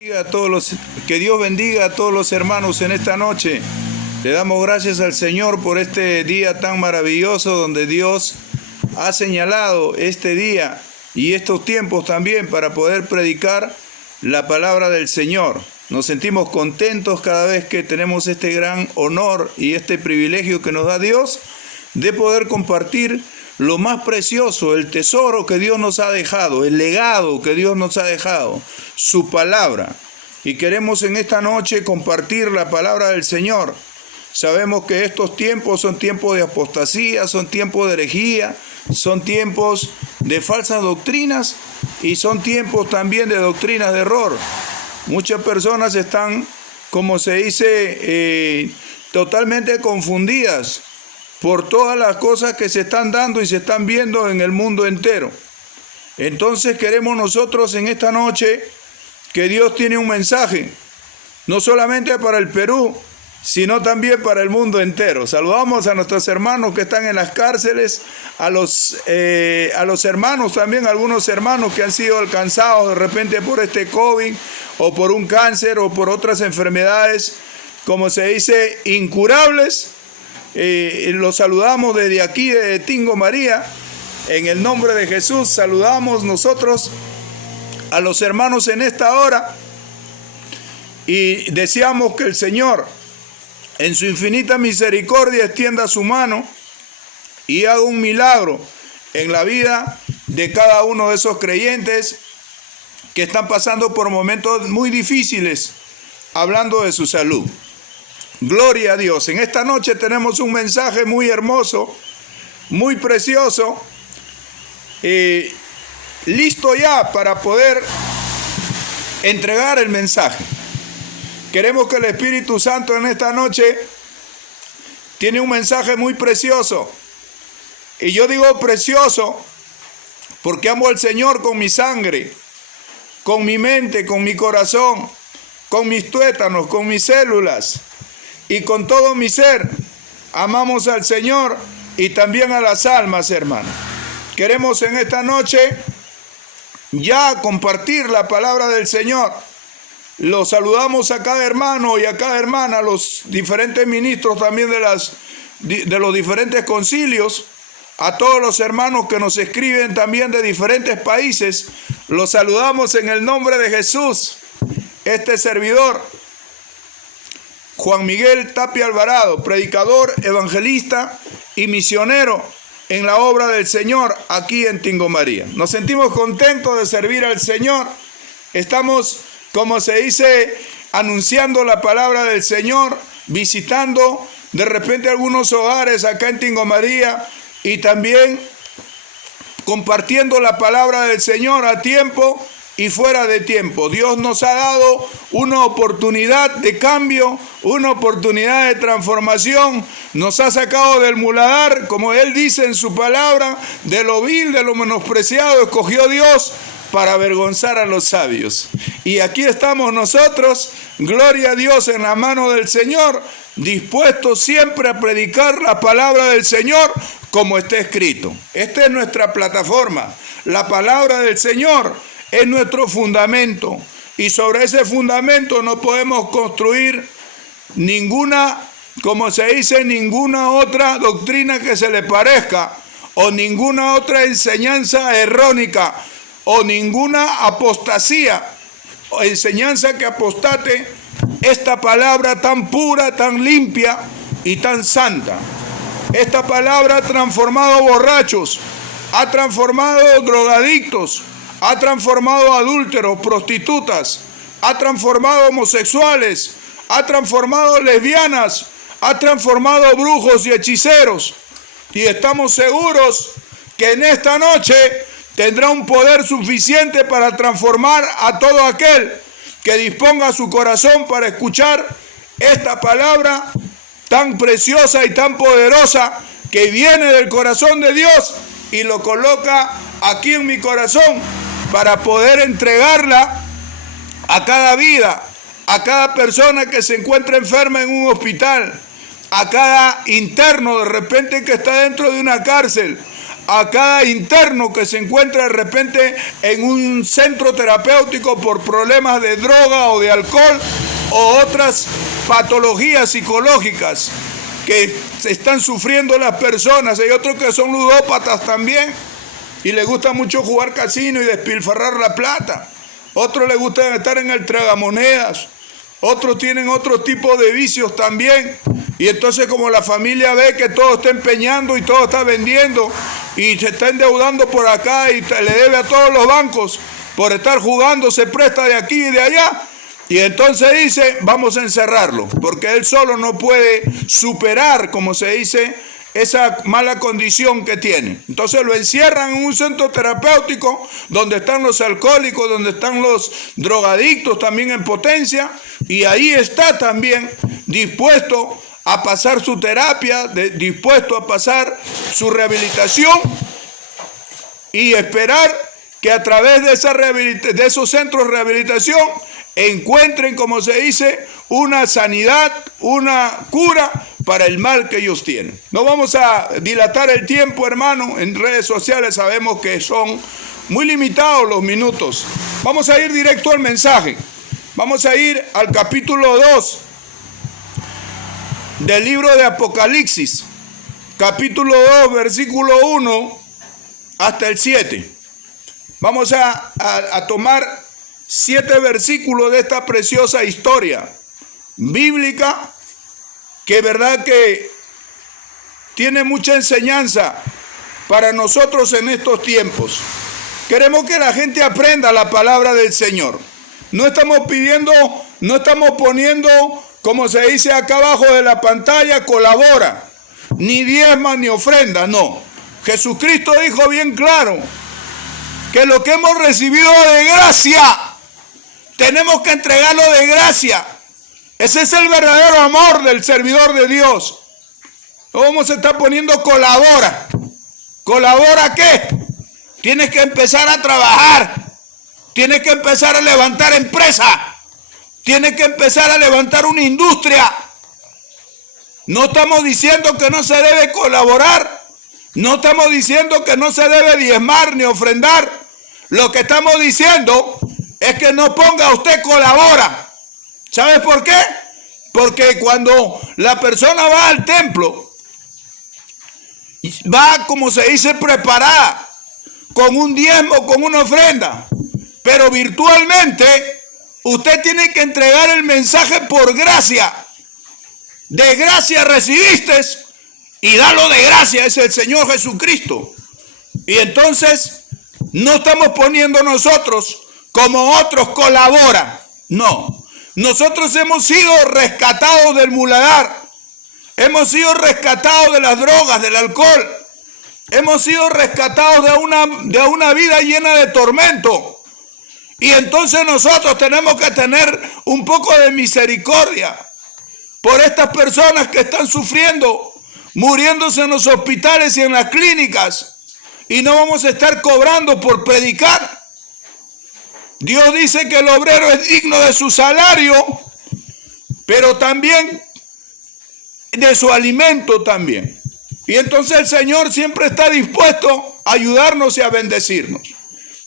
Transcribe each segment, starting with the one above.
Que Dios bendiga a todos los hermanos en esta noche. Le damos gracias al Señor por este día tan maravilloso donde Dios ha señalado este día y estos tiempos también para poder predicar la palabra del Señor. Nos sentimos contentos cada vez que tenemos este gran honor y este privilegio que nos da Dios de poder compartir lo más precioso, el tesoro que Dios nos ha dejado, el legado que Dios nos ha dejado, su palabra. Y queremos en esta noche compartir la palabra del Señor. Sabemos que estos tiempos son tiempos de apostasía, son tiempos de herejía, son tiempos de falsas doctrinas y son tiempos también de doctrinas de error. Muchas personas están, como se dice, totalmente confundidas por todas las cosas que se están dando y se están viendo en el mundo entero. Entonces queremos nosotros en esta noche que Dios tiene un mensaje, no solamente para el Perú, sino también para el mundo entero. Saludamos a nuestros hermanos que están en las cárceles, a los hermanos también, algunos hermanos que han sido alcanzados de repente por este COVID o por un cáncer o por otras enfermedades, como se dice, incurables. Los saludamos desde aquí, de Tingo María. En el nombre de Jesús saludamos nosotros a los hermanos en esta hora y deseamos que el Señor en su infinita misericordia extienda su mano y haga un milagro en la vida de cada uno de esos creyentes que están pasando por momentos muy difíciles, hablando de su salud. Gloria a Dios. En esta noche tenemos un mensaje muy hermoso, muy precioso, listo ya para poder entregar el mensaje. Queremos que el Espíritu Santo en esta noche tiene un mensaje muy precioso. Y yo digo precioso porque amo al Señor con mi sangre, con mi mente, con mi corazón, con mis tuétanos, con mis células. Y con todo mi ser, amamos al Señor y también a las almas, hermanos. Queremos en esta noche ya compartir la palabra del Señor. Los saludamos a cada hermano y a cada hermana, a los diferentes ministros también de los diferentes concilios, a todos los hermanos que nos escriben también de diferentes países. Los saludamos en el nombre de Jesús. Este servidor, Juan Miguel Tapia Alvarado, predicador, evangelista y misionero en la obra del Señor aquí en Tingo María. Nos sentimos contentos de servir al Señor. Estamos, como se dice, anunciando la palabra del Señor, visitando de repente algunos hogares acá en Tingo María y también compartiendo la palabra del Señor a tiempo y fuera de tiempo. Dios nos ha dado una oportunidad de cambio, una oportunidad de transformación. Nos ha sacado del muladar, como Él dice en su palabra, de lo vil, de lo menospreciado, escogió Dios para avergonzar a los sabios. Y aquí estamos nosotros, gloria a Dios, en la mano del Señor, dispuestos siempre a predicar la palabra del Señor como está escrito. Esta es nuestra plataforma, la palabra del Señor es nuestro fundamento y sobre ese fundamento no podemos construir ninguna, como se dice, ninguna otra doctrina que se le parezca o ninguna otra enseñanza errónica o ninguna apostasía o enseñanza que apostate esta palabra tan pura, tan limpia y tan santa. Esta palabra ha transformado borrachos, ha transformado drogadictos, ha transformado adúlteros, prostitutas, ha transformado homosexuales, ha transformado lesbianas, ha transformado brujos y hechiceros. Y estamos seguros que en esta noche tendrá un poder suficiente para transformar a todo aquel que disponga su corazón para escuchar esta palabra tan preciosa y tan poderosa que viene del corazón de Dios y lo coloca aquí en mi corazón para poder entregarla a cada vida, a cada persona que se encuentra enferma en un hospital, a cada interno de repente que está dentro de una cárcel, a cada interno que se encuentra de repente en un centro terapéutico por problemas de droga o de alcohol o otras patologías psicológicas que están sufriendo las personas. Hay otros que son ludópatas también y les gusta mucho jugar casino y despilfarrar la plata. Otros les gusta estar en el tragamonedas. Otros tienen otro tipo de vicios también. Y entonces como la familia ve que todo está empeñando y todo está vendiendo y se está endeudando por acá y le debe a todos los bancos por estar jugando, se presta de aquí y de allá. Y entonces dice, vamos a encerrarlo, porque él solo no puede superar, como se dice, esa mala condición que tiene. Entonces lo encierran en un centro terapéutico donde están los alcohólicos, donde están los drogadictos también en potencia, y ahí está también dispuesto a pasar su terapia, dispuesto a pasar su rehabilitación y esperar que a través de esos centros de rehabilitación encuentren, como se dice, una sanidad, una cura para el mal que ellos tienen. No vamos a dilatar el tiempo, hermano. En redes sociales sabemos que son muy limitados los minutos. Vamos a ir directo al mensaje. Vamos a ir al capítulo 2 del libro de Apocalipsis. Capítulo 2, versículo 1 hasta el 7. Vamos a tomar 7 versículos de esta preciosa historia bíblica que verdad que tiene mucha enseñanza para nosotros en estos tiempos. Queremos que la gente aprenda la palabra del Señor. No estamos pidiendo, no estamos poniendo, como se dice acá abajo de la pantalla, colabora, ni diezma ni ofrenda, no. Jesucristo dijo bien claro que lo que hemos recibido de gracia, tenemos que entregarlo de gracia. Ese es el verdadero amor del servidor de Dios. No vamos a estar poniendo colabora. ¿Colabora qué? Tienes que empezar a trabajar. Tienes que empezar a levantar empresa. Tienes que empezar a levantar una industria. No estamos diciendo que no se debe colaborar. No estamos diciendo que no se debe diezmar ni ofrendar. Lo que estamos diciendo es que no ponga usted colabora. ¿Sabes por qué? Porque cuando la persona va al templo, va, como se dice, preparada, con un diezmo, con una ofrenda. Pero virtualmente, usted tiene que entregar el mensaje por gracia. De gracia recibiste y dalo de gracia, es el Señor Jesucristo. Y entonces, no estamos poniendo nosotros como otros colabora. No. Nosotros hemos sido rescatados del muladar. Hemos sido rescatados de las drogas, del alcohol. Hemos sido rescatados de una vida llena de tormento. Y entonces nosotros tenemos que tener un poco de misericordia por estas personas que están sufriendo, muriéndose en los hospitales y en las clínicas. Y no vamos a estar cobrando por predicar. Dios dice que el obrero es digno de su salario, pero también de su alimento también. Y entonces el Señor siempre está dispuesto a ayudarnos y a bendecirnos.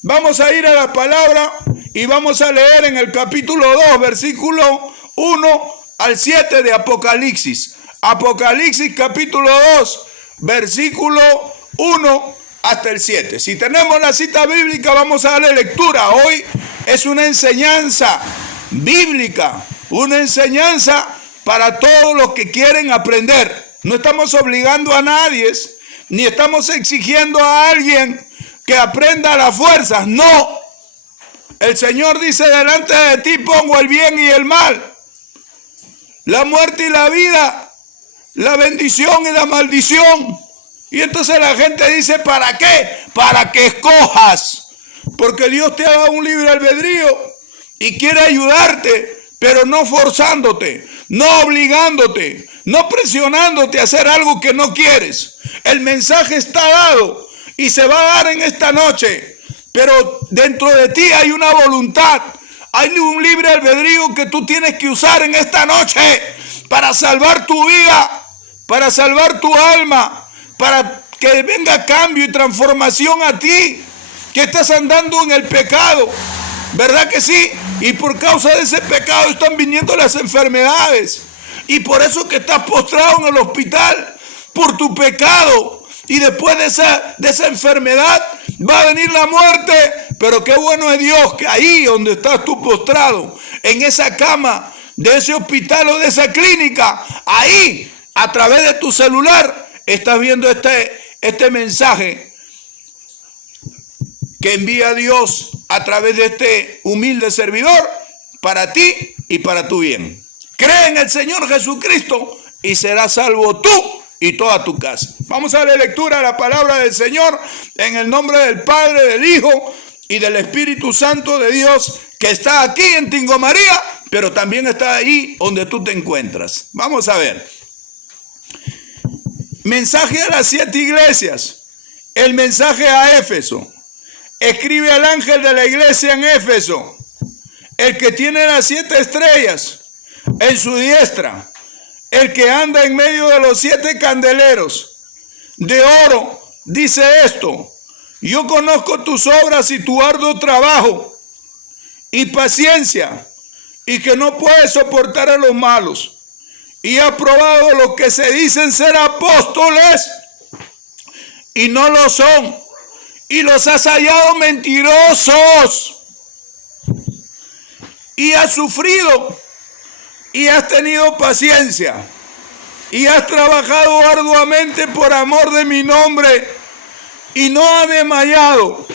Vamos a ir a la palabra y vamos a leer en el capítulo 2, versículo 1 al 7 de Apocalipsis. Apocalipsis capítulo 2, versículo 1 hasta el 7. Si tenemos la cita bíblica, vamos a darle lectura. Hoy es una enseñanza bíblica, una enseñanza para todos los que quieren aprender. No estamos obligando a nadie, ni estamos exigiendo a alguien que aprenda a las fuerzas. No. El Señor dice, delante de ti pongo el bien y el mal, la muerte y la vida, la bendición y la maldición. Y entonces la gente dice, ¿para qué? Para que escojas. Porque Dios te ha dado un libre albedrío y quiere ayudarte, pero no forzándote, no obligándote, no presionándote a hacer algo que no quieres. El mensaje está dado y se va a dar en esta noche, pero dentro de ti hay una voluntad, hay un libre albedrío que tú tienes que usar en esta noche para salvar tu vida, para salvar tu alma, para que venga cambio y transformación a ti, que estás andando en el pecado, ¿verdad que sí? Y por causa de ese pecado están viniendo las enfermedades, y por eso que estás postrado en el hospital, por tu pecado, y después de esa enfermedad va a venir la muerte. Pero qué bueno es Dios que ahí donde estás tú postrado, en esa cama de ese hospital o de esa clínica, ahí a través de tu celular estás viendo este mensaje que envía Dios a través de este humilde servidor para ti y para tu bien. Cree en el Señor Jesucristo y serás salvo tú y toda tu casa. Vamos a la lectura de la palabra del Señor en el nombre del Padre, del Hijo y del Espíritu Santo de Dios, que está aquí en Tingo María, pero también está ahí donde tú te encuentras. Vamos a ver. Mensaje a las 7 iglesias. El mensaje a Éfeso. Escribe al ángel de la iglesia en Éfeso, el que tiene las 7 estrellas en su diestra, el que anda en medio de los 7 candeleros de oro, dice esto: yo conozco tus obras y tu arduo trabajo y paciencia, y que no puedes soportar a los malos, y has probado los que se dicen ser apóstoles y no lo son, y los has hallado mentirosos, y has sufrido y has tenido paciencia y has trabajado arduamente por amor de mi nombre y no has desmayado.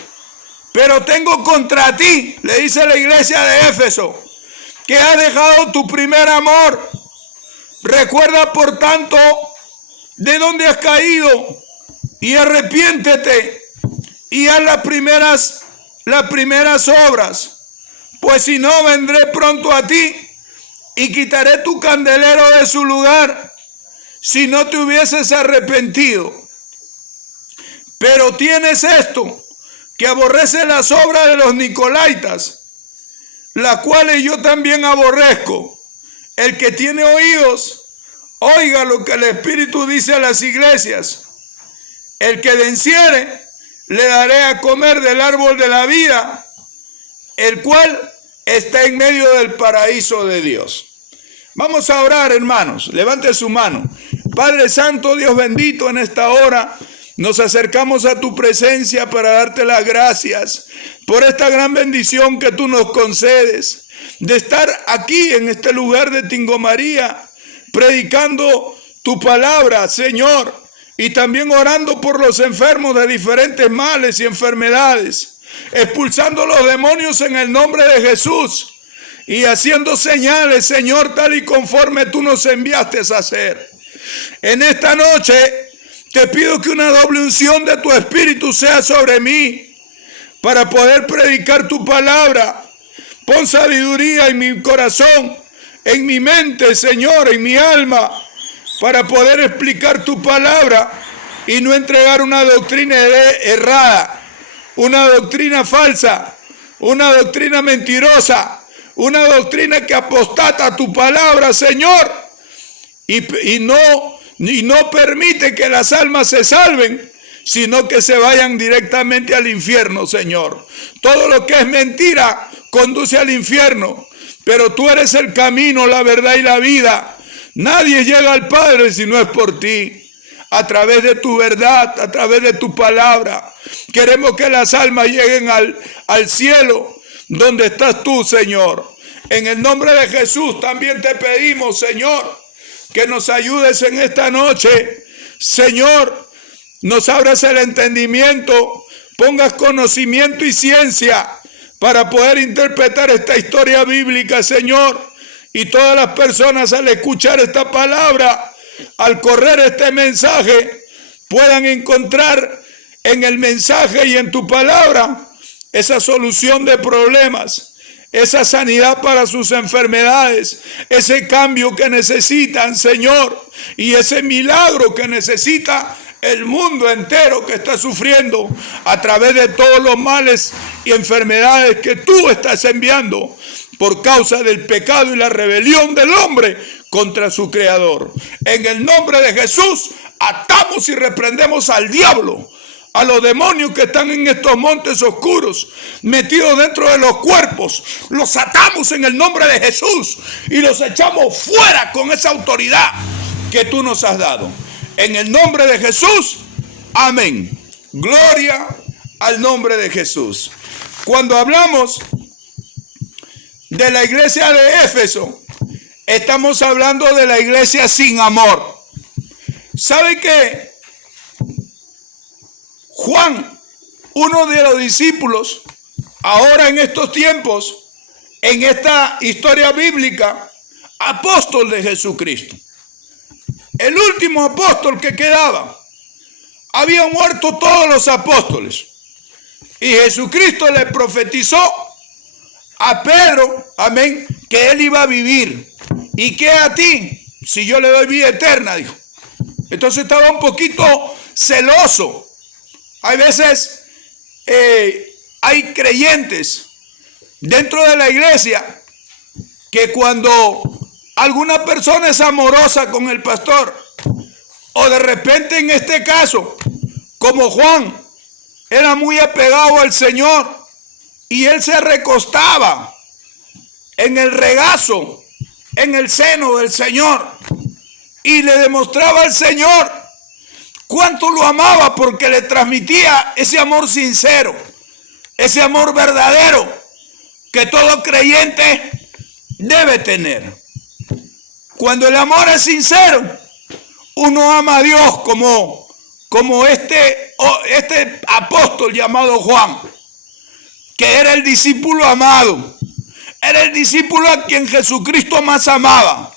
Pero tengo contra ti, le dice la iglesia de Éfeso, que has dejado tu primer amor. Recuerda por tanto de dónde has caído y arrepiéntete y haz las primeras obras, pues si no, vendré pronto a ti y quitaré tu candelero de su lugar si no te hubieses arrepentido. Pero tienes esto, que aborreces las obras de los nicolaitas, las cuales yo también aborrezco. El que tiene oídos, oiga lo que el Espíritu dice a las iglesias. El que venciere, le daré a comer del árbol de la vida, el cual está en medio del paraíso de Dios. Vamos a orar, hermanos. Levante su mano. Padre Santo, Dios bendito, en esta hora nos acercamos a tu presencia para darte las gracias por esta gran bendición que tú nos concedes de estar aquí en este lugar de Tingo María, predicando tu palabra, Señor, y también orando por los enfermos de diferentes males y enfermedades, expulsando los demonios en el nombre de Jesús y haciendo señales, Señor, tal y conforme tú nos enviaste a hacer. En esta noche te pido que una doble unción de tu Espíritu sea sobre mí para poder predicar tu palabra. Pon sabiduría en mi corazón, en mi mente, Señor, en mi alma, para poder explicar tu palabra y no entregar una doctrina errada, una doctrina falsa, una doctrina mentirosa, una doctrina que apostata a tu palabra, Señor, y no permite que las almas se salven, sino que se vayan directamente al infierno, Señor. Todo lo que es mentira conduce al infierno, pero tú eres el camino, la verdad y la vida. Nadie llega al Padre si no es por ti. A través de tu verdad, a través de tu palabra, queremos que las almas lleguen al cielo, donde estás tú, Señor. En el nombre de Jesús también te pedimos, Señor, que nos ayudes en esta noche. Señor, nos abras el entendimiento, pongas conocimiento y ciencia para poder interpretar esta historia bíblica, Señor. Y todas las personas, al escuchar esta palabra, al correr este mensaje, puedan encontrar en el mensaje y en tu palabra esa solución de problemas, esa sanidad para sus enfermedades, ese cambio que necesitan, Señor, y ese milagro que necesita el mundo entero que está sufriendo a través de todos los males y enfermedades que tú estás enviando por causa del pecado y la rebelión del hombre contra su Creador. En el nombre de Jesús, atamos y reprendemos al diablo, a los demonios que están en estos montes oscuros, metidos dentro de los cuerpos. Los atamos en el nombre de Jesús y los echamos fuera con esa autoridad que tú nos has dado. En el nombre de Jesús, amén. Gloria al nombre de Jesús. Cuando hablamos de la iglesia de Éfeso, estamos hablando de la iglesia sin amor. ¿Sabe qué? Juan, uno de los discípulos, ahora en estos tiempos, en esta historia bíblica, apóstol de Jesucristo. El último apóstol que quedaba. Habían muerto todos los apóstoles. Y Jesucristo le profetizó a Pedro, amén, que él iba a vivir. ¿Y qué a ti? Si yo le doy vida eterna, dijo. Entonces estaba un poquito celoso. Hay veces, hay creyentes dentro de la iglesia que cuando alguna persona es amorosa con el pastor, o de repente en este caso, como Juan, era muy apegado al Señor y él se recostaba en el regazo, en el seno del Señor y le demostraba al Señor cuánto lo amaba, porque le transmitía ese amor sincero, ese amor verdadero que todo creyente debe tener. Cuando el amor es sincero, uno ama a Dios como este apóstol llamado Juan, que era el discípulo amado, era el discípulo a quien Jesucristo más amaba.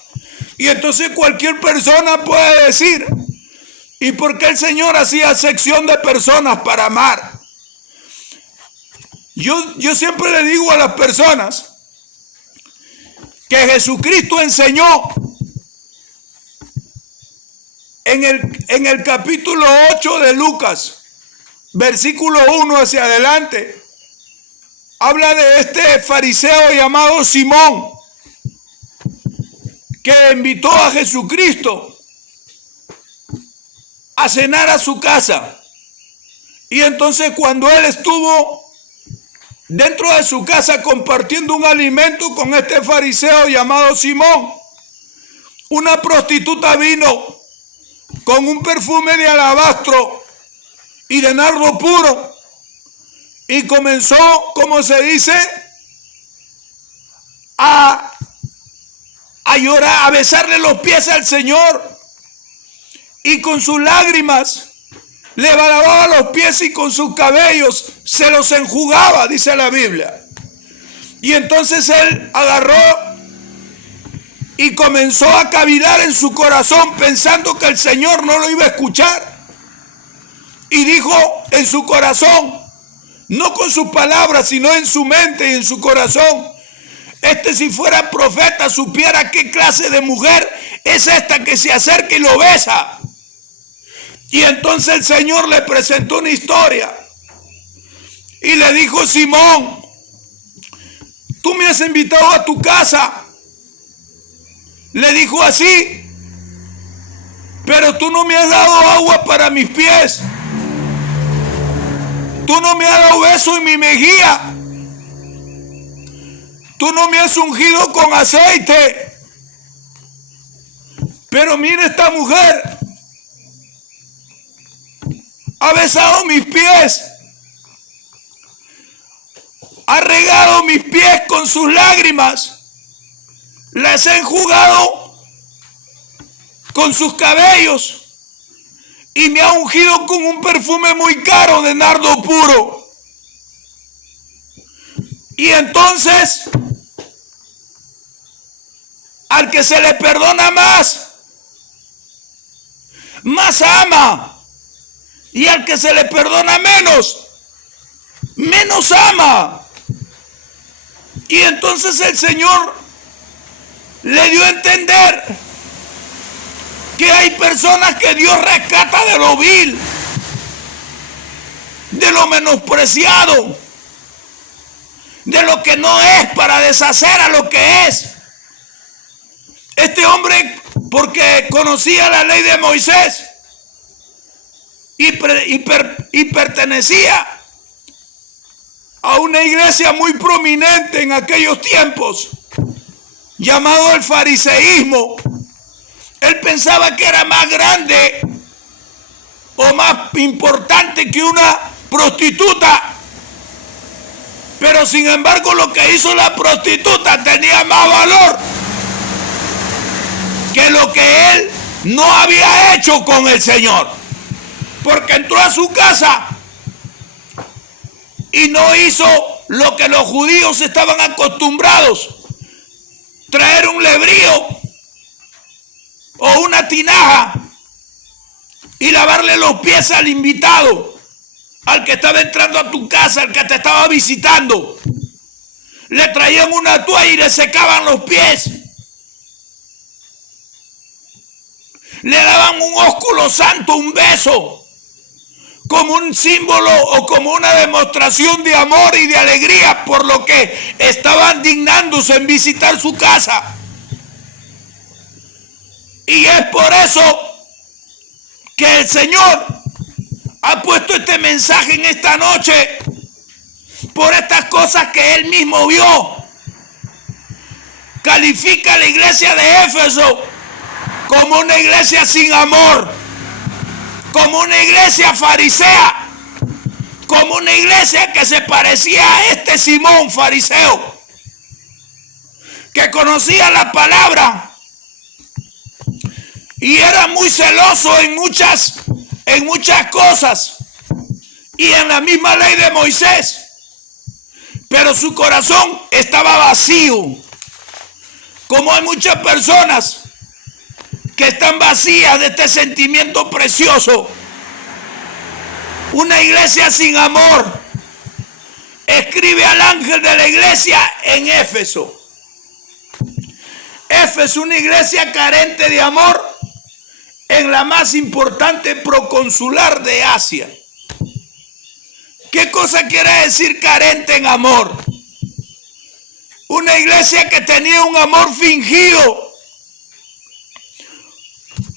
Y entonces cualquier persona puede decir, ¿y por qué el Señor hacía sección de personas para amar? Yo siempre le digo a las personas que Jesucristo enseñó en el capítulo 8 de Lucas, versículo 1 hacia adelante, habla de este fariseo llamado Simón, que invitó a Jesucristo a cenar a su casa. Y entonces cuando él estuvo dentro de su casa compartiendo un alimento con este fariseo llamado Simón, una prostituta vino con un perfume de alabastro y de nardo puro y comenzó, como se dice, a llorar, a besarle los pies al Señor, y con sus lágrimas le lavaba los pies y con sus cabellos se los enjugaba, dice la Biblia. Y entonces él agarró y comenzó a cavilar en su corazón pensando que el Señor no lo iba a escuchar. Y dijo en su corazón, no con sus palabras, sino en su mente y en su corazón, si fuera profeta supiera qué clase de mujer es esta que se acerca y lo besa. Y entonces el Señor le presentó una historia y le dijo, Simón, tú me has invitado a tu casa. Le dijo así, pero tú no me has dado agua para mis pies. Tú no me has dado beso en mi mejilla. Tú no me has ungido con aceite. Pero mira, esta mujer ha besado mis pies, ha regado mis pies con sus lágrimas, las ha enjugado con sus cabellos y me ha ungido con un perfume muy caro de nardo puro. Y entonces, al que se le perdona más ama. Y al que se le perdona menos ama. Y entonces el Señor le dio a entender que hay personas que Dios rescata de lo vil, de lo menospreciado, de lo que no es, para deshacer a lo que es. Este hombre, porque conocía la ley de Moisés, y pertenecía a una iglesia muy prominente en aquellos tiempos, llamado el fariseísmo. Él pensaba que era más grande o más importante que una prostituta. Pero sin embargo, lo que hizo la prostituta tenía más valor que lo que él no había hecho con el Señor. Porque entró a su casa y no hizo lo que los judíos estaban acostumbrados: traer un lebrío o una tinaja y lavarle los pies al invitado, al que estaba entrando a tu casa, al que te estaba visitando. Le traían una toalla y le secaban los pies. Le daban un ósculo santo, un beso, como un símbolo o como una demostración de amor y de alegría por lo que estaban dignándose en visitar su casa. Y es por eso que el Señor ha puesto este mensaje en esta noche, por estas cosas que Él mismo vio. Califica a la iglesia de Éfeso como una iglesia sin amor, como una iglesia farisea, como una iglesia que se parecía a este Simón fariseo, que conocía la palabra y era muy celoso en muchas cosas y en la misma ley de Moisés, pero su corazón estaba vacío, como hay muchas personas que están vacías de este sentimiento precioso. Una iglesia sin amor. Escribe al ángel de la iglesia en Éfeso. Éfeso, una iglesia carente de amor en la más importante proconsular de Asia. ¿Qué cosa quiere decir carente en amor? Una iglesia que tenía un amor fingido,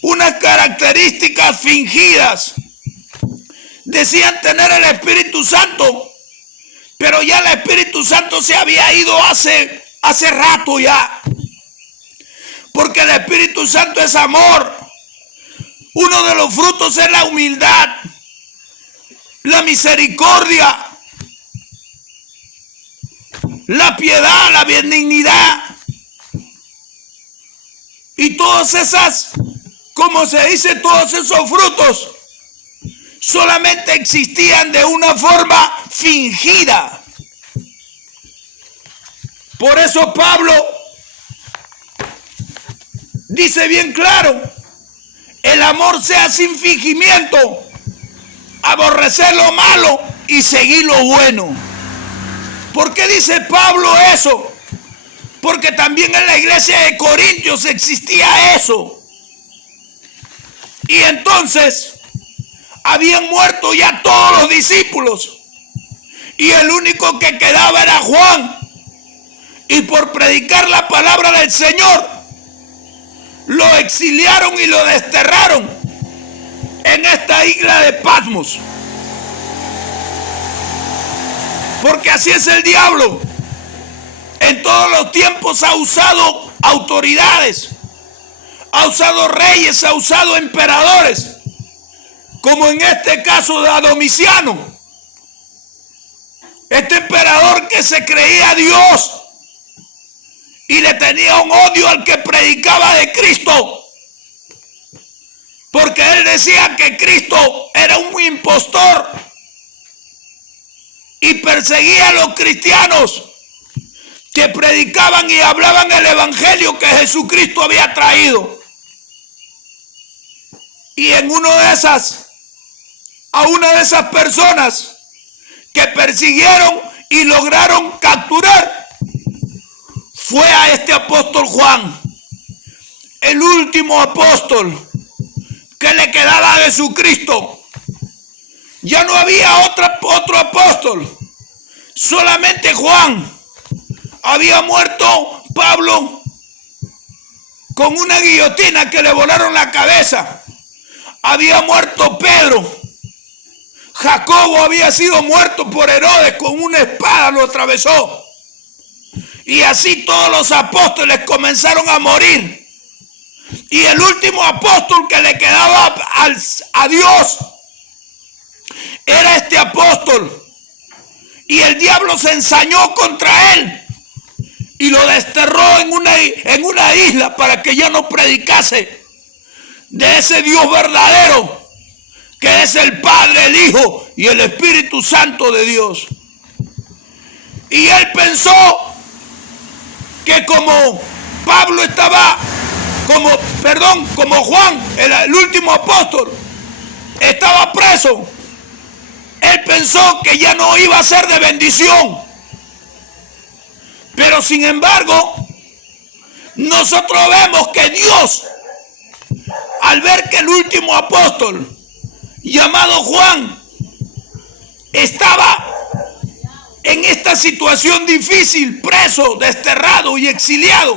unas características fingidas. Decían tener el Espíritu Santo, pero ya el Espíritu Santo se había ido hace rato ya. Porque el Espíritu Santo es amor. Uno de los frutos es la humildad, la misericordia, la piedad, la benignidad. Y todas esas, como se dice, todos esos frutos solamente existían de una forma fingida. Por eso Pablo dice bien claro: el amor sea sin fingimiento, aborrecer lo malo y seguir lo bueno. ¿Por qué dice Pablo eso? Porque también en la iglesia de Corintios existía eso. Y entonces habían muerto ya todos los discípulos y el único que quedaba era Juan. Y por predicar la palabra del Señor lo exiliaron y lo desterraron en esta isla de Patmos. Porque así es el diablo. En todos los tiempos ha usado autoridades, ha usado reyes, ha usado emperadores, como en este caso de Domiciano, este emperador que se creía Dios y le tenía un odio al que predicaba de Cristo, porque él decía que Cristo era un impostor y perseguía a los cristianos que predicaban y hablaban el evangelio que Jesucristo había traído. Y a una de esas personas que persiguieron y lograron capturar fue a este apóstol Juan, el último apóstol que le quedaba a Jesucristo. Ya no había otro apóstol, solamente Juan. Había muerto Pablo con una guillotina que le volaron la cabeza. Había muerto Pedro Jacobo había sido muerto por Herodes, con una espada lo atravesó. Y así todos los apóstoles comenzaron a morir. Y el último apóstol que le quedaba a Dios era este apóstol. Y el diablo se ensañó contra él y lo desterró en una isla para que ya no predicase de ese Dios verdadero, que es el Padre, el Hijo y el Espíritu Santo de Dios. Y él pensó que como Pablo estaba, como Juan, el último apóstol, estaba preso, él pensó que ya no iba a ser de bendición. Pero sin embargo, nosotros vemos que Dios, al ver que el último apóstol, llamado Juan, estaba en esta situación difícil, preso, desterrado y exiliado,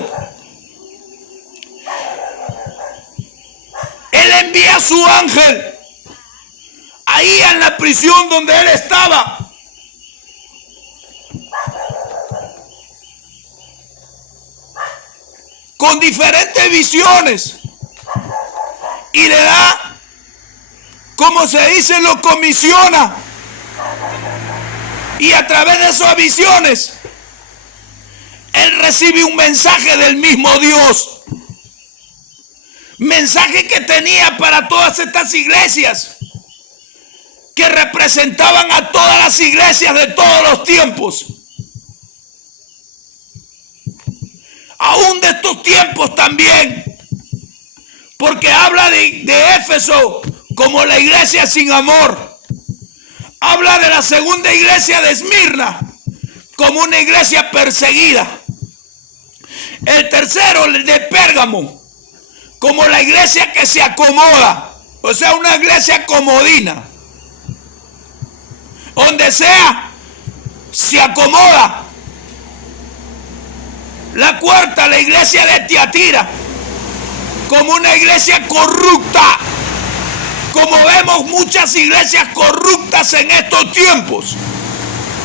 él envía a su ángel ahí en la prisión donde él estaba, con diferentes visiones, y le da, como se dice, lo comisiona, y a través de esas visiones él recibe un mensaje del mismo Dios, mensaje que tenía para todas estas iglesias, que representaban a todas las iglesias de todos los tiempos, aún de estos tiempos también, porque habla de Éfeso como la iglesia sin amor, habla de la segunda iglesia de Esmirna como una iglesia perseguida, el tercero de Pérgamo como la iglesia que se acomoda, o sea, una iglesia comodina, donde sea se acomoda. La cuarta, la iglesia de Tiatira, como una iglesia corrupta, como vemos muchas iglesias corruptas en estos tiempos,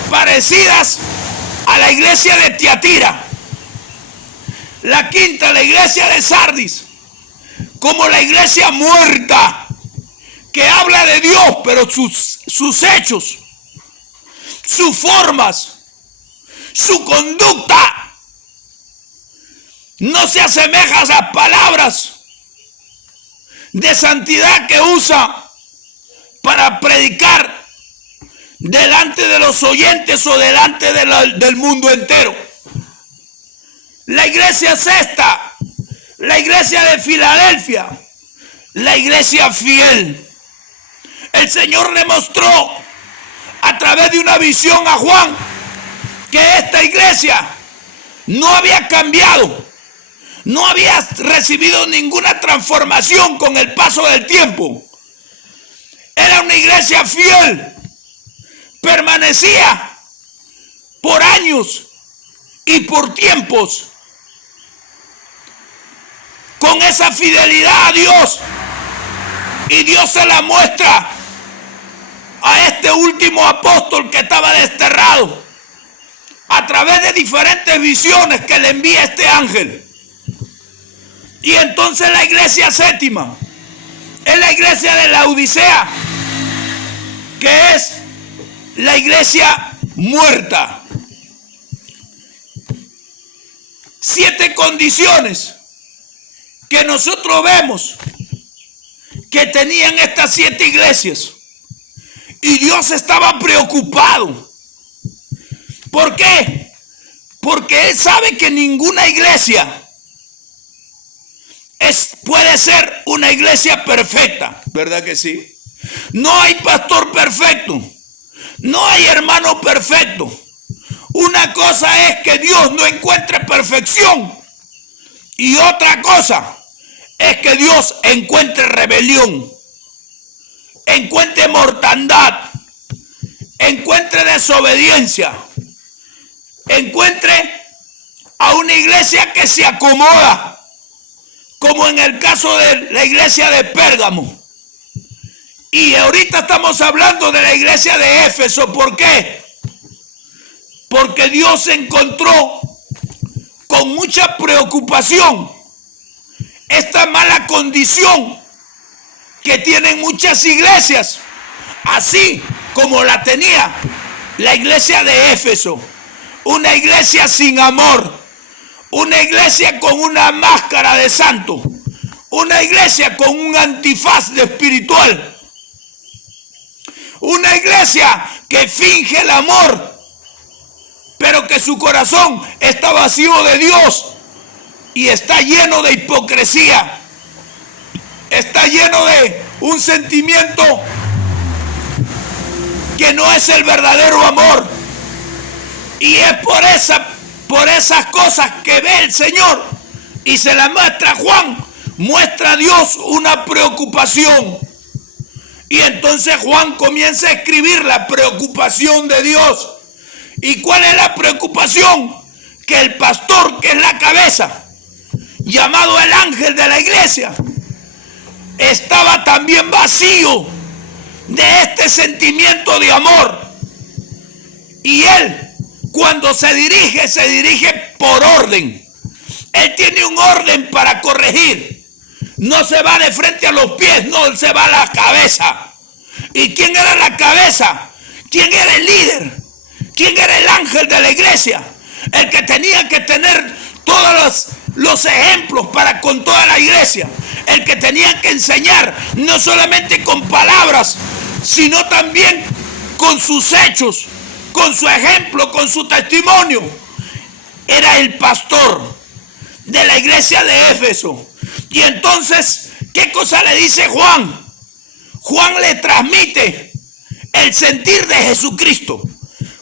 parecidas a la iglesia de Tiatira. La quinta, la iglesia de Sardis, como la iglesia muerta, que habla de Dios, pero sus hechos, sus formas, su conducta no se asemeja a las palabras de santidad que usa para predicar delante de los oyentes o delante del mundo entero. La iglesia sexta, la iglesia de Filadelfia, la iglesia fiel. El Señor le mostró a través de una visión a Juan que esta iglesia no había cambiado, no había recibido ninguna transformación con el paso del tiempo. Era una iglesia fiel, permanecía por años y por tiempos con esa fidelidad a Dios, y Dios se la muestra a este último apóstol que estaba desterrado a través de diferentes visiones que le envía este ángel. Y entonces la iglesia séptima es la iglesia de la Odisea, que es la iglesia muerta. 7 condiciones que nosotros vemos que tenían estas 7 iglesias, y Dios estaba preocupado. ¿Por qué? Porque Él sabe que ninguna iglesia puede ser una iglesia perfecta, ¿verdad que sí? No hay pastor perfecto, no hay hermano perfecto. Una cosa es que Dios no encuentre perfección, y otra cosa es que Dios encuentre rebelión, encuentre mortandad, encuentre desobediencia, encuentre a una iglesia que se acomoda, como en el caso de la iglesia de Pérgamo. Y ahorita estamos hablando de la iglesia de Éfeso. ¿Por qué? Porque Dios se encontró con mucha preocupación esta mala condición que tienen muchas iglesias, así como la tenía la iglesia de Éfeso. Una iglesia sin amor, una iglesia con una máscara de santo, una iglesia con un antifaz de espiritual, una iglesia que finge el amor, pero que su corazón está vacío de Dios y está lleno de hipocresía, está lleno de un sentimiento que no es el verdadero amor. Y es por esas cosas que ve el Señor y se la muestra Juan, muestra a Dios una preocupación. Y entonces Juan comienza a escribir la preocupación de Dios. ¿Y cuál es la preocupación? Que el pastor, que es la cabeza, llamado el ángel de la iglesia, estaba también vacío de este sentimiento de amor. Y él, cuando se dirige por orden. Él tiene un orden para corregir. No se va de frente a los pies, no, él se va a la cabeza. ¿Y quién era la cabeza? ¿Quién era el líder? ¿Quién era el ángel de la iglesia? El que tenía que tener todos los ejemplos para con toda la iglesia. El que tenía que enseñar, no solamente con palabras, sino también con sus hechos, con su ejemplo, con su testimonio. Era el pastor de la iglesia de Éfeso. Y entonces, ¿qué cosa le dice Juan? Juan le transmite el sentir de Jesucristo.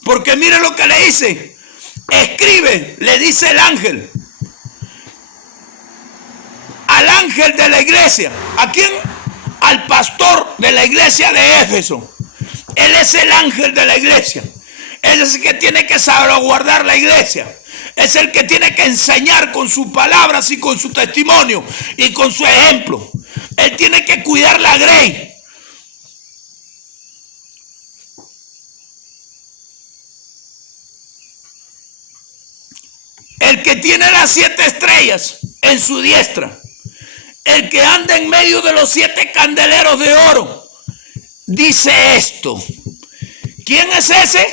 Porque mire lo que le dice. Escribe, le dice el ángel. Al ángel de la iglesia. ¿A quién? Al pastor de la iglesia de Éfeso. Él es el ángel de la iglesia. Él es el que tiene que salvaguardar la iglesia. Es el que tiene que enseñar con sus palabras y con su testimonio y con su ejemplo. Él tiene que cuidar la grey. El que tiene las 7 estrellas en su diestra. El que anda en medio de los 7 candeleros de oro. Dice esto. ¿Quién es ese?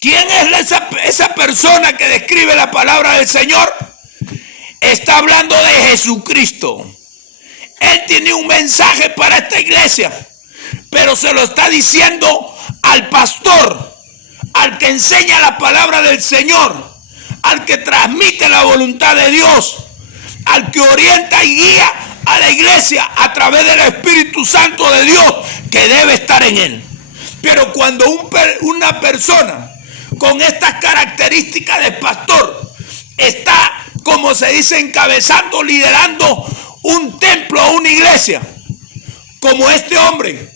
¿Quién es esa persona que describe la palabra del Señor? Está hablando de Jesucristo. Él tiene un mensaje para esta iglesia, pero se lo está diciendo al pastor, al que enseña la palabra del Señor, al que transmite la voluntad de Dios, al que orienta y guía a la iglesia a través del Espíritu Santo de Dios que debe estar en él. Pero cuando una persona con estas características de pastor está, como se dice, encabezando, liderando un templo o una iglesia, como este hombre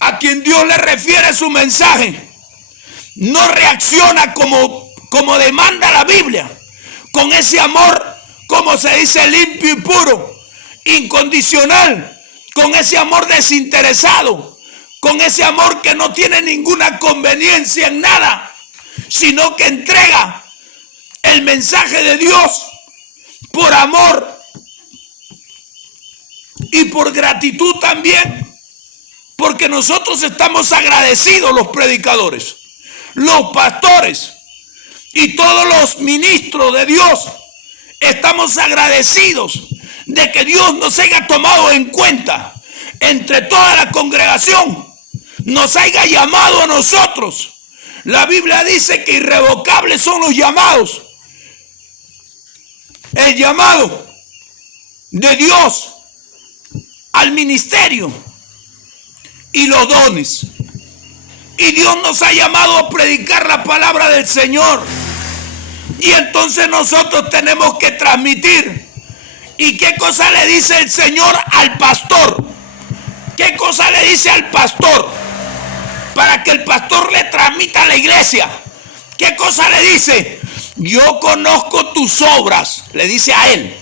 a quien Dios le refiere su mensaje, no reacciona como demanda la Biblia, con ese amor, como se dice, limpio y puro, incondicional, con ese amor desinteresado, con ese amor que no tiene ninguna conveniencia en nada, sino que entrega el mensaje de Dios por amor y por gratitud también, porque nosotros estamos agradecidos, los predicadores, los pastores y todos los ministros de Dios, estamos agradecidos de que Dios nos haya tomado en cuenta entre toda la congregación, nos haya llamado a nosotros. La Biblia dice que irrevocables son los llamados. El llamado de Dios al ministerio y los dones. Y Dios nos ha llamado a predicar la palabra del Señor. Y entonces nosotros tenemos que transmitir. ¿Y qué cosa le dice el Señor al pastor? ¿Qué cosa le dice al pastor? Para que el pastor le transmita a la iglesia. ¿Qué cosa le dice? Yo conozco tus obras, le dice a él.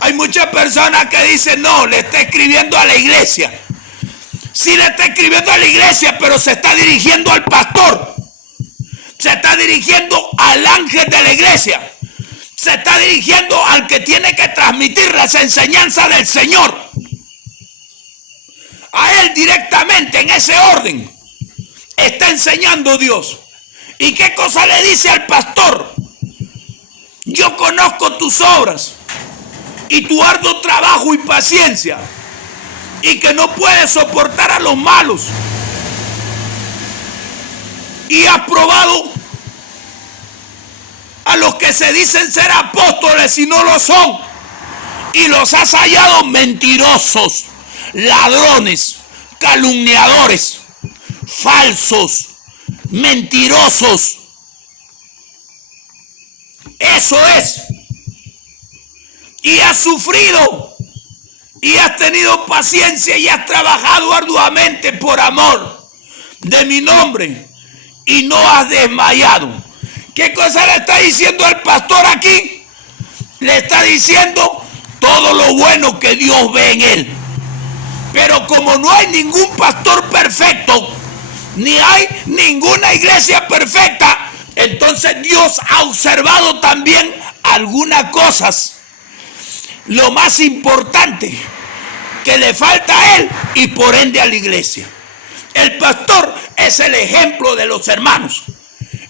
Hay muchas personas que dicen, no, le está escribiendo a la iglesia. Sí le está escribiendo a la iglesia, pero se está dirigiendo al pastor. Se está dirigiendo al ángel de la iglesia. Se está dirigiendo al que tiene que transmitir las enseñanzas del Señor. A él directamente, en ese orden, está enseñando Dios. ¿Y qué cosa le dice al pastor? Yo conozco tus obras y tu arduo trabajo y paciencia, y que no puedes soportar a los malos, y has probado a los que se dicen ser apóstoles y no lo son, y los has hallado mentirosos, ladrones, calumniadores, falsos, mentirosos. Eso es. Y has sufrido y has tenido paciencia y has trabajado arduamente por amor de mi nombre y no has desmayado. ¿Qué cosa le está diciendo el pastor aquí? Le está diciendo todo lo bueno que Dios ve en él. Pero como no hay ningún pastor perfecto, ni hay ninguna iglesia perfecta, entonces Dios ha observado también algunas cosas. Lo más importante que le falta a él y por ende a la iglesia. El pastor es el ejemplo de los hermanos.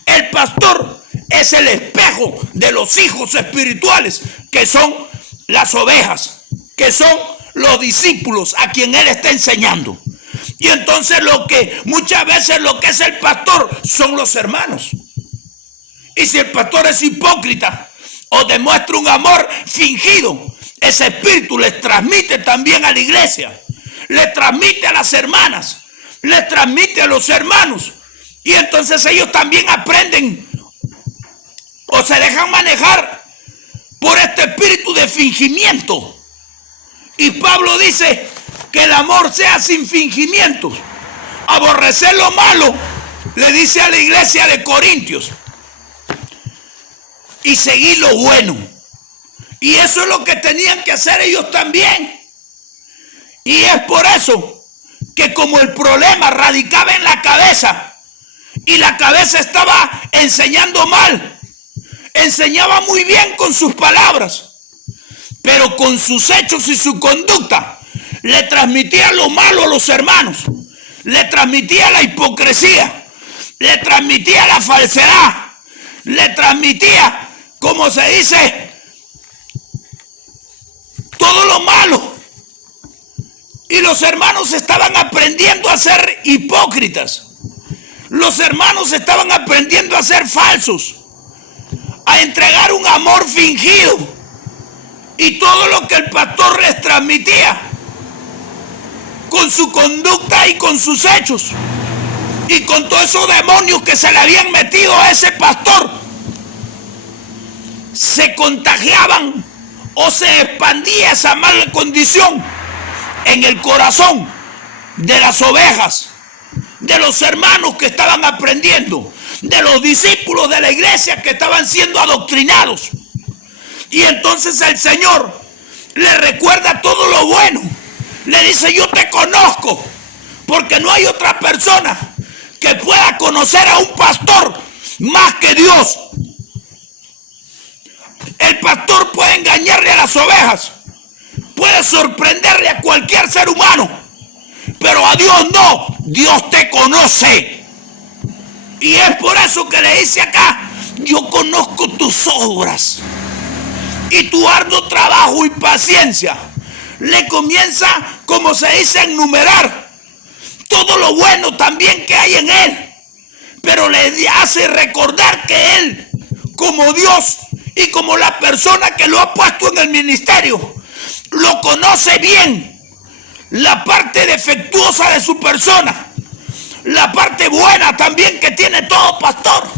El pastor es el espejo de los hijos espirituales, que son las ovejas, que son los discípulos a quien él está enseñando. Y entonces muchas veces lo que es el pastor son los hermanos. Y si el pastor es hipócrita o demuestra un amor fingido, ese espíritu les transmite también a la iglesia, le transmite a las hermanas, le transmite a los hermanos. Y entonces ellos también aprenden o se dejan manejar por este espíritu de fingimiento. Y Pablo dice que el amor sea sin fingimientos. Aborrecer lo malo, le dice a la iglesia de Corintios, y seguir lo bueno. Y eso es lo que tenían que hacer ellos también. Y es por eso que como el problema radicaba en la cabeza, y la cabeza estaba enseñando mal, enseñaba muy bien con sus palabras, pero con sus hechos y su conducta le transmitía lo malo a los hermanos, le transmitía la hipocresía, le transmitía la falsedad, le transmitía, como se dice, todo lo malo. Y los hermanos estaban aprendiendo a ser hipócritas. Los hermanos estaban aprendiendo a ser falsos, a entregar un amor fingido. Y todo lo que el pastor les transmitía, con su conducta y con sus hechos, y con todos esos demonios que se le habían metido a ese pastor, se contagiaban o se expandía esa mala condición en el corazón de las ovejas, de los hermanos que estaban aprendiendo, de los discípulos de la iglesia que estaban siendo adoctrinados. Y entonces el Señor le recuerda todo lo bueno. Le dice: yo te conozco, porque no hay otra persona que pueda conocer a un pastor más que Dios. El pastor puede engañarle a las ovejas, puede sorprenderle a cualquier ser humano, pero a Dios no. Dios te conoce. Y es por eso que le dice acá: yo conozco tus obras y tu arduo trabajo y paciencia. Le comienza, como se dice, a enumerar todo lo bueno también que hay en él, pero le hace recordar que él, como Dios y como la persona que lo ha puesto en el ministerio, lo conoce bien, la parte defectuosa de su persona, la parte buena también que tiene todo pastor.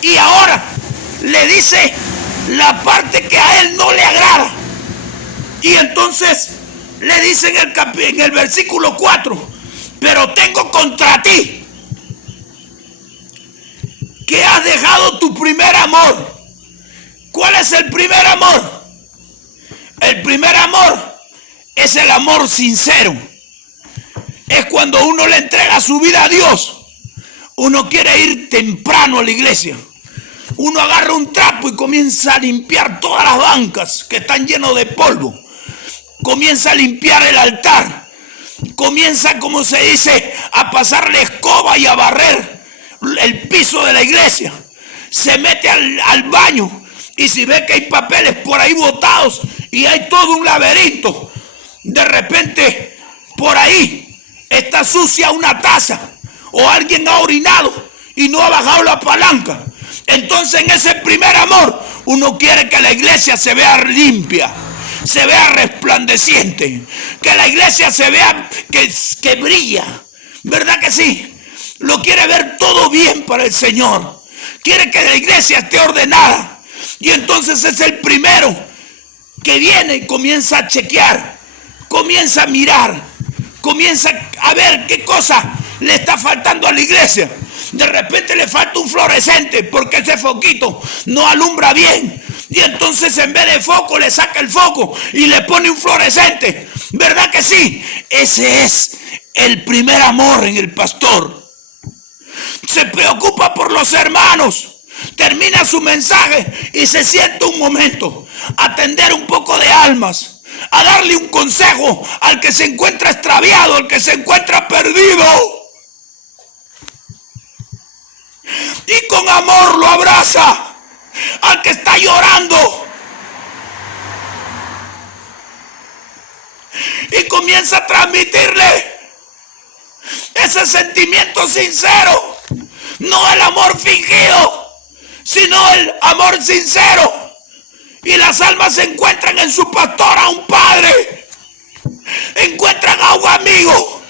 Y ahora le dice la parte que a él no le agrada. Y entonces le dice en el versículo 4: pero tengo contra ti que has dejado tu primer amor. ¿Cuál es el primer amor? El primer amor es el amor sincero. es cuando uno le entrega su vida a Dios. Uno quiere ir temprano a la iglesia. Uno agarra un trapo y comienza a limpiar todas las bancas que están llenas de polvo. Comienza a limpiar el altar. Comienza, como se dice, a pasar la escoba y a barrer el piso de la iglesia. Se mete al baño y si ve que hay papeles por ahí botados y hay todo un laberinto, de repente por ahí está sucia una taza o alguien ha orinado y no ha bajado la palanca. Entonces en ese primer amor uno quiere que la iglesia se vea limpia, se vea resplandeciente, que la iglesia se vea que brilla, ¿verdad que sí? Lo quiere ver todo bien para el Señor, quiere que la iglesia esté ordenada, y entonces es el primero que viene y comienza a chequear, comienza a mirar, comienza a ver qué cosa le está faltando a la iglesia. De repente le falta un fluorescente porque ese foquito no alumbra bien. Y entonces en vez de foco le saca el foco y le pone un fluorescente. ¿Verdad que sí? Ese es el primer amor en el pastor. Se preocupa por los hermanos. Termina su mensaje y se sienta un momento a atender un poco de almas, a darle un consejo al que se encuentra extraviado, al que se encuentra perdido. Y con amor lo abraza al que está llorando. Y comienza a transmitirle ese sentimiento sincero. No el amor fingido, sino el amor sincero. Y las almas se encuentran en su pastor a un padre. Encuentran a un amigo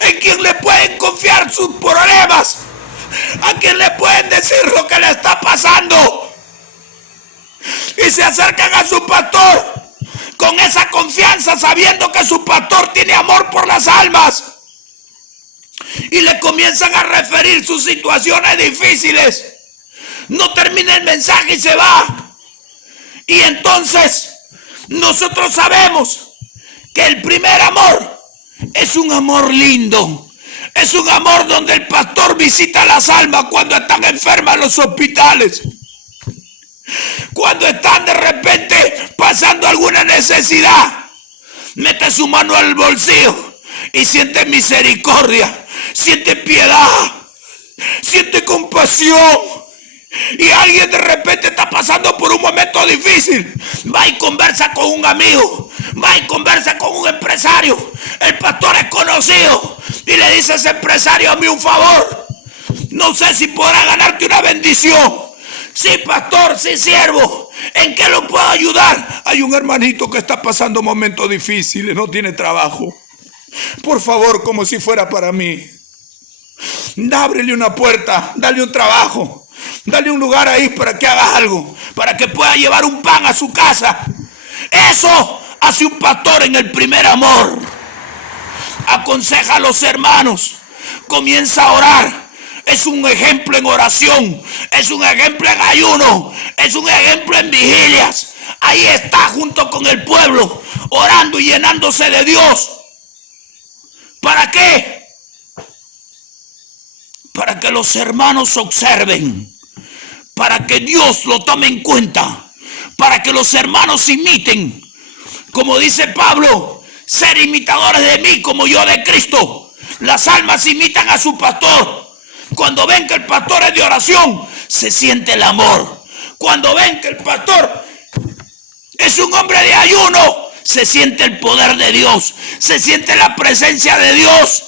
en quien le pueden confiar sus problemas, a quien le pueden decir lo que le está pasando. Y se acercan a su pastor con esa confianza, sabiendo que su pastor tiene amor por las almas. Y le comienzan a referir sus situaciones difíciles. No termina el mensaje y se va. Y entonces nosotros sabemos que el primer amor es un amor lindo. Es un amor donde el pastor visita las almas cuando están enfermas en los hospitales. Cuando están de repente pasando alguna necesidad. Mete su mano al bolsillo y siente misericordia, siente piedad, siente compasión. Y alguien de repente está pasando por un momento difícil. Va y conversa con un amigo, va y conversa con un empresario. El pastor es conocido y le dice a ese empresario: hazme un favor, no sé si podrá ganarte una bendición. Sí, pastor, sí, siervo, ¿en qué lo puedo ayudar? Hay un hermanito que está pasando momentos difíciles, no tiene trabajo. Por favor, como si fuera para mí, ábrele una puerta, dale un trabajo. Dale un lugar ahí para que haga algo, para que pueda llevar un pan a su casa. Eso hace un pastor en el primer amor. Aconseja a los hermanos, comienza a orar. Es un ejemplo en oración, es un ejemplo en ayuno, es un ejemplo en vigilias. Ahí está junto con el pueblo, orando y llenándose de Dios. ¿Para qué? Para que los hermanos observen, para que Dios lo tome en cuenta, para que los hermanos imiten. Como dice Pablo, ser imitadores de mí como yo de Cristo. Las almas imitan a su pastor. Cuando ven que el pastor es de oración, se siente el amor. Cuando ven que el pastor es un hombre de ayuno, se siente el poder de Dios, se siente la presencia de Dios.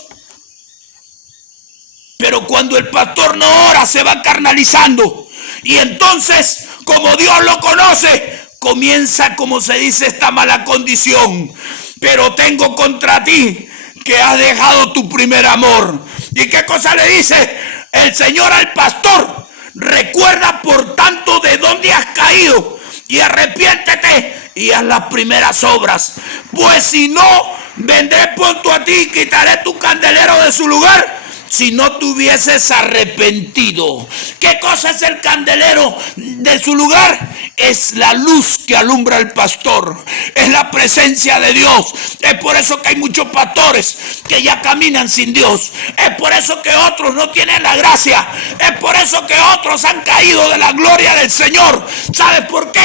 Pero cuando el pastor no ora, se va carnalizando. Y entonces, como Dios lo conoce, comienza, como se dice, esta mala condición. Pero tengo contra ti que has dejado tu primer amor. ¿Y qué cosa le dice el Señor al pastor? Recuerda por tanto de dónde has caído y arrepiéntete y haz las primeras obras. Pues si no, vendré pronto a ti y quitaré tu candelero de su lugar si no te hubieses arrepentido. ¿Qué cosa es el candelero de su lugar? Es la luz que alumbra al pastor, es la presencia de Dios. Es por eso que hay muchos pastores que ya caminan sin Dios. Es por eso que otros no tienen la gracia. Es por eso que otros han caído de la gloria del Señor. ¿Sabes por qué?